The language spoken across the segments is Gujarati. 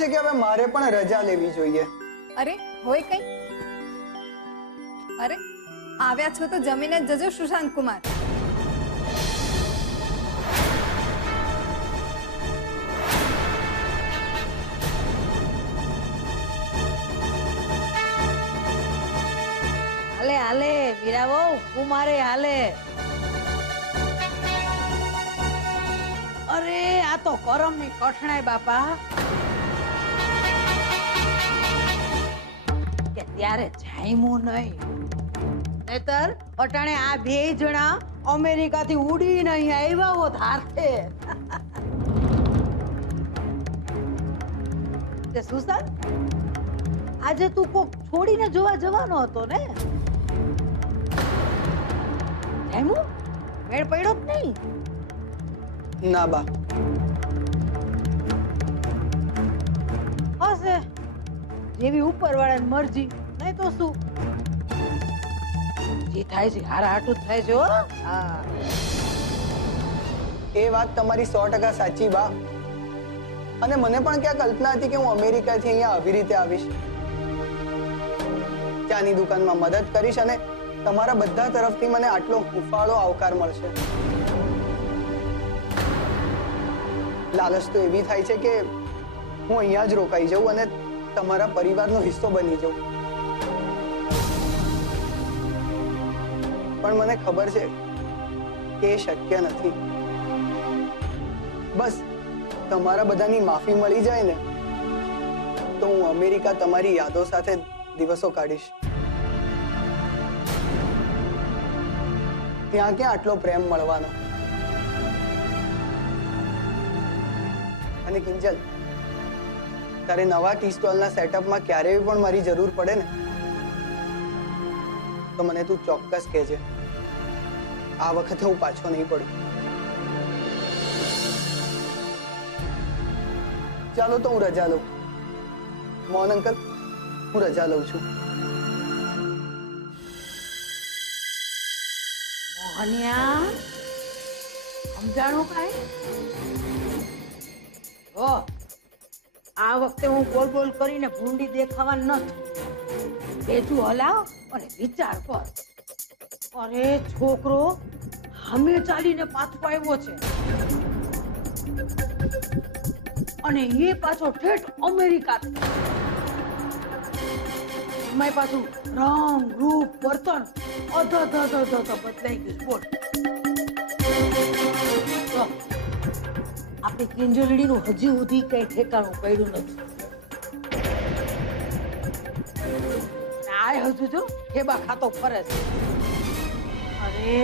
છે કે હવે મારે પણ રજા લેવી જોઈએ. અરે હોય કઈ? અરે આવ્યા છો તો જમીને જ જજો સુશાંત કુમાર. હાલે હાલે વીરા બહુ કુમારે હાલે. અરે આ તો કરમની કઠણાઈ બાપા. કે ત્યારે જામ્યું નહીં, નહીતર અટાણે આ બે જણા અમેરિકાથી ઉડીને અહીંયા આવ્યા હોત હાથે. તે સુશાંત, આજે તું કોક છોડીને જોવા જવાનો હતો ને? જામ્યું? મેળ પડ્યો જ નહીં? ના બા. હશે જેવી ઉપરવાળાની મરજી, નહીં તો શું? જે થાય છે હારા હાટું જ થાય છે. હો હા, એ વાત તમારી 100% સાચી બા. અને મને પણ ક્યાં કલ્પના હતી કે હું અમેરિકાથી અહીંયા આવી રીતે આવીશ, ચાની દુકાનમાં મદદ કરીશ અને તમારા બધા તરફથી મને આટલો હુંફાળો આવકાર મળશે. લાલચ તો એવી થાય છે કે હું અહીંયા જ રોકાઈ જાઉં અને તમારા પરિવારનો હિસ્સો બની જાઉં. પણ મને ખબર છે કે એ શક્ય નથી. બસ તમારા બધાની માફી મળી જાય ને તો હું અમેરિકા તમારી યાદો સાથે દિવસો કાઢીશ. ત્યાં ક્યાં આટલો પ્રેમ મળવાનો. અને કિંજલ, તારે નવા ટી સ્ટોલના સેટઅપમાં ક્યારેય પણ મારી જરૂર પડે ને તો મને તું ચોક્કસ કહેજે. આ વખતે હું પાછો નહીં પડું. ચાલો તો હું રજા લઉં. મોહન અંકલ, હું રજા લઉં છું. મોહનિયા, સમજાણું કાંઈ? ઓ આ વખતે હું બોલ બોલ કરીને ભૂંડી દેખાવા નથી. બેઠું હલાવ અને વિચાર કર. અરે છોકરો હમે ચાલીને પાછો આવ્યો છે અને એ પાછો ઠેઠ અમેરિકા. એમાંય પાછું રંગ રૂપ વર્તન બદલાઈ ગયું. બોલ આપણી કિંજલડીનું હજી સુધી કઈ ઠેકાણું પડ્યું નથી. આ હજુ જો ખેબા ખાતો ફરે છે. અરે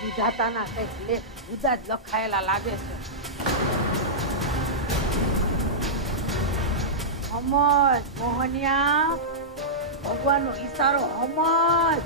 વિધાતાના કઈક લેખ જુદા જ લખાયેલા લાગે છે. સમજ મોહનિયા, ભગવાનનો ઈશારો સમજ.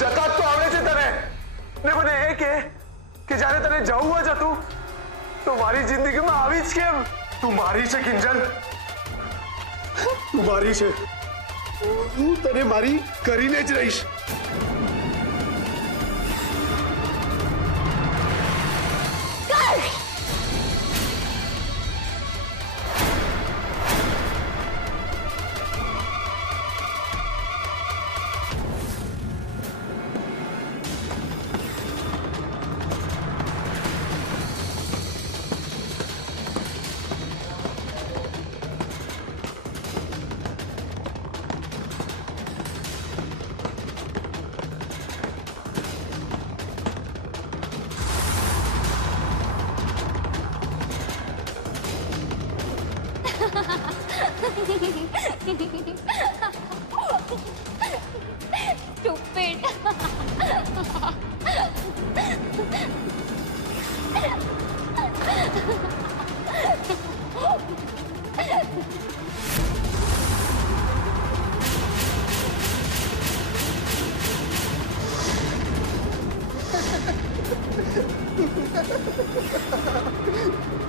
જતા તો આવડે છે તને, ને મને એ કે જ્યારે તને જવું જ હતું તો મારી જિંદગીમાં આવી જ કેમ? તું મારી છે કિંજલ, તું મારી છે. હું તને મારી કરીને જ રહીશ. Stupid.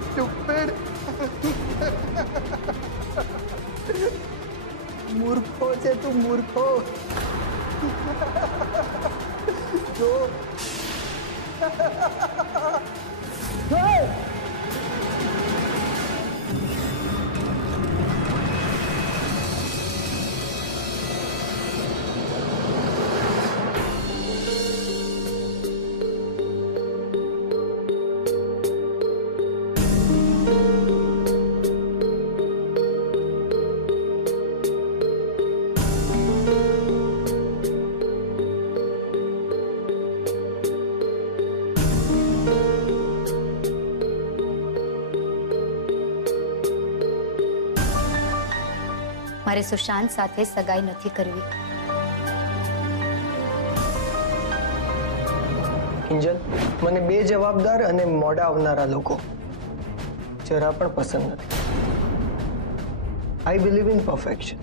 Stupid. મૂર્ખો છે તું, મૂર્ખો. જો મારે સુશાંત સાથે સગાઈ નથી કરવી. કિંજલ, મને બેજવાબદાર અને મોડા આવનારા લોકો જરા પણ પસંદ નથી. I believe in perfection.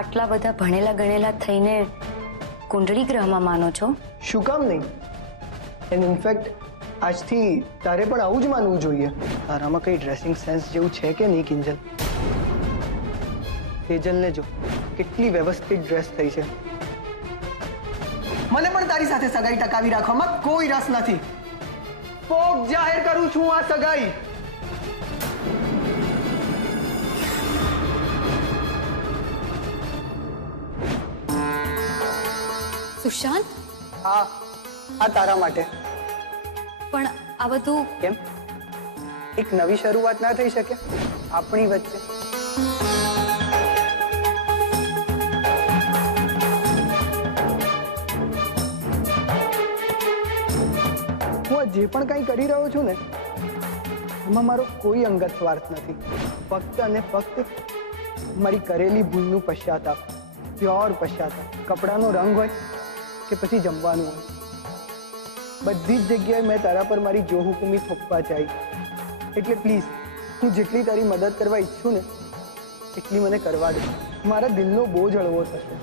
આટલા બધા ભણેલા ગણેલા થઈને કુંડળી ગ્રહમાં માનો છો? શું કામ નહીં? એન્ડ ઇનફેક્ટ આજથી તારે પણ આવું જ માનવું જોઈએ. તારામાં કઈ ડ્રેસિંગ સેન્સ જેવું છે કે નહીં કિંજલ? તેજલને જો કેટલી વ્યવસ્થિત ડ્રેસ થઈ છે. મને પણ તારી સાથે સગાઈ ટકાવી રાખવામાં કોઈ રસ નથી. ફોક જાહેર કરું છું આ સગાઈ. સુશાંત, આ તારા માટે. પણ આ બધું કેમ? એક નવી શરૂઆત ના થઈ શકે આપણી વચ્ચે? હું જે પણ કંઈ કરી રહ્યો છું ને એમાં મારો કોઈ અંગત સ્વાર્થ નથી. ફક્ત અને ફક્ત મારી કરેલી ભૂલનું પશ્ચાતાપ, પ્યોર પશ્ચાતાપ. કપડાનો રંગ હોય કે પછી જમવાનું હોય, બધી જ જગ્યાએ મેં તારા પર મારી જોહુકુમી થોપવા ચાહી. એટલે પ્લીઝ, હું જેટલી તારી મદદ કરવા ઈચ્છું ને એટલી મને કરવા દે. મારા દિલનો બોજ હળવો થશે.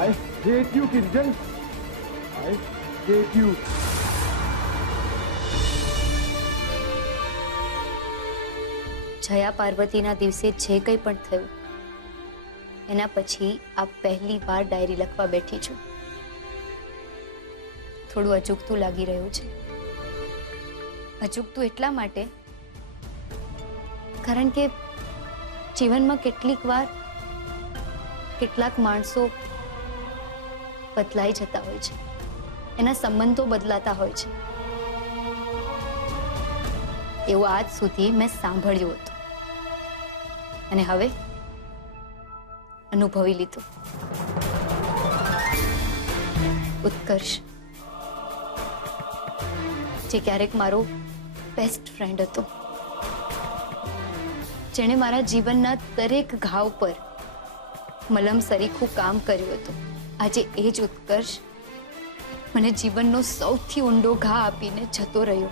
I hate you, Kinjal. I hate you. જયા પાર્વતીના દિવસે જે કંઈ પણ થયું એના પછી આ પહેલી વાર ડાયરી લખવા બેઠી છું. થોડું અજુગતું લાગી રહ્યું છે. અજુગતું એટલા માટે કારણ કે જીવનમાં કેટલીક વાર કેટલાક માણસો બદલાઈ જતા હોય છે, એના સંબંધો બદલાતા હોય છે. એવું આજ સુધી મેં સાંભળ્યું હતું અને હવે અનુભવી લીધું. ઉત્કર્ષ, જે ક્યારેક મારો બેસ્ટ ફ્રેન્ડ હતો, જેણે મારા જીવનના દરેક ઘાવ પર મલમ સરીખું કામ કર્યું હતું, આજે એ જ ઉત્કર્ષ મને જીવનનો સૌથી ઊંડો ઘા આપીને જતો રહ્યો.